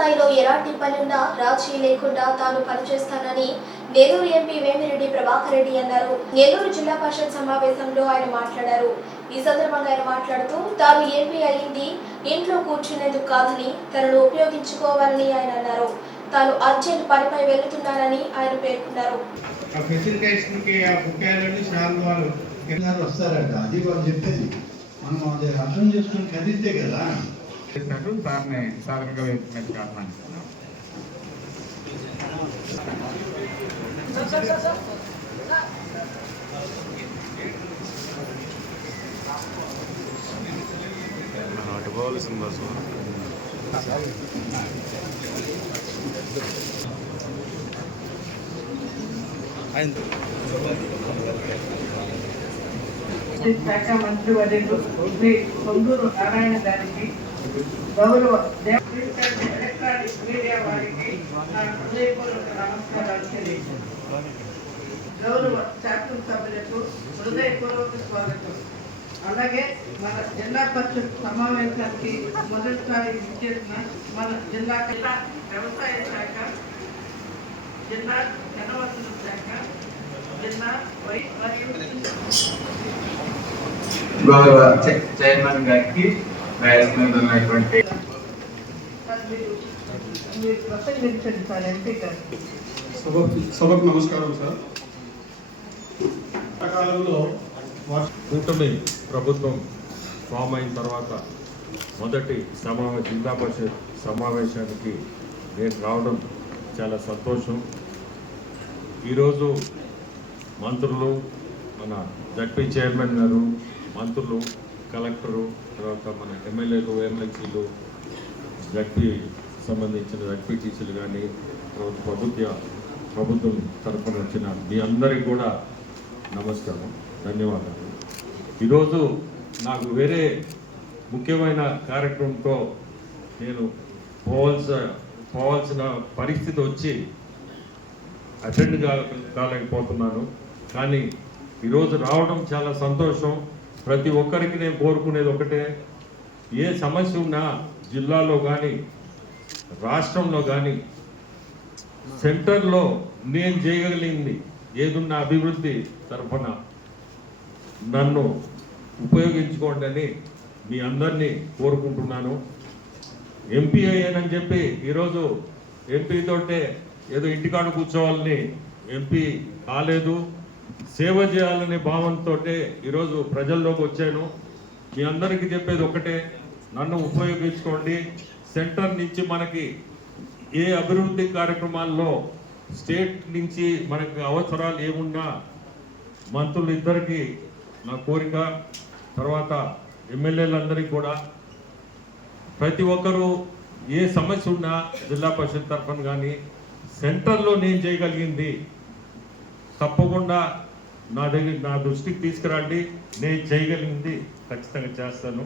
స్థాయిలో ఎలాంటి పనున్నా రాజీ లేకుండా తాను పనిచేస్తానని నెల్లూరు ఎంపీ వేమిరెడ్డి ప్రభాకర్ రెడ్డి అన్నారు. నెల్లూరు జిల్లా పరిషత్ సమావేశంలో ఆయన మాట్లాడారు. ఈ సందర్భంగా ఆయన మాట్లాడుతూ తాను ఎంపీ అయింది ఇంట్లో కూర్చునేందుకు కాదని తనను ఉపయోగించుకోవాలని ఆయన అన్నారు. తాను అర్జెంట్ పనిపై వెళ్తున్నానని ఆయన పేర్కొన్నారు. వస్తారట. అది వాళ్ళు చెప్పేది. మనం అది అర్థం చేసుకుని కదిస్తే కదా. చేసినట్టు సార్ని సాధారణంగా వేసుకునేది కారణం. అటు పోవాల్సిన బస్సు శాఖ మంత్రి వర్యులు శ్రీ పొంగూరు నారాయణ గారికి గౌరవ ఎలక్ట్రానిక్ మీడియా వారికి నా హృదయపూర్వక నమస్కారాలు గౌరవ హృదయపూర్వక స్వాగతం అలాగే మన జిల్లా పరిషత్ సమావేశానికి మొదటిసారి విచ్చేసిన మన జిల్లా జిల్లా వ్యవసాయ శాఖ జిల్లా జనవసతుల శాఖ జిల్లా వై మరియు గౌరవ చైర్మన్ గారికి ఉన్నటువంటి గారు సభకు సభకు నమస్కారం సార్. కాలంలో కూటమి ప్రభుత్వం ఫామ్ అయిన తర్వాత మొదటి సమావేశ జిల్లా పరిషత్ సమావేశానికి నేను రావడం చాలా సంతోషం. ఈరోజు మంత్రులు మన జడ్పీ చైర్మన్ గారు మంత్రులు కలెక్టరు తర్వాత మన ఎమ్మెల్యేలు ఎమ్మెల్సీలు జడ్పీ సంబంధించిన జడ్పీటీసీలు కానీ తర్వాత ప్రభుత్వ ప్రభుత్వం తరఫున వచ్చిన మీ అందరికీ కూడా నమస్కారం ధన్యవాదాలు. ఈరోజు నాకు వేరే ముఖ్యమైన కార్యక్రమంతో నేను పోవాల్సిన పోవాల్సిన పరిస్థితి వచ్చి అటెండ్ కాలేకపోతున్నాను. కానీ ఈరోజు రావడం చాలా సంతోషం. ప్రతి ఒక్కరికి నేను కోరుకునేది ఒకటే ఏ సమస్య ఉన్నా జిల్లాలో కానీ రాష్ట్రంలో కానీ సెంటర్లో నేను చేయగలిగింది ఏదున్న అభివృద్ధి తరఫున నన్ను ఉపయోగించుకోండి అని మీ అందరినీ కోరుకుంటున్నాను. ఎంపీ అయ్యానని చెప్పి ఈరోజు ఎంపీతోటే ఏదో ఇంటికాడ కూర్చోవాలని ఎంపీ కాలేదు. సేవ చేయాలనే భావంతో ఈరోజు ప్రజల్లోకి వచ్చాను. మీ అందరికీ చెప్పేది ఒకటే నన్ను ఉపయోగించుకోండి. సెంటర్ నుంచి మనకి ఏ అభివృద్ధి కార్యక్రమాల్లో స్టేట్ నుంచి మనకి అవసరాలు ఏమున్నా మంత్రులు ఇద్దరికి నా కోరిక తర్వాత ఎమ్మెల్యేలందరికీ కూడా. ప్రతి ఒక్కరూ ఏ సమస్య ఉన్నా జిల్లా పరిషత్ తరఫున కానీ సెంటర్లో నేను చేయగలిగింది తప్పకుండా నా దగ్గర నా దృష్టికి తీసుకురండి. నేను చేయగలిగింది ఖచ్చితంగా చేస్తాను.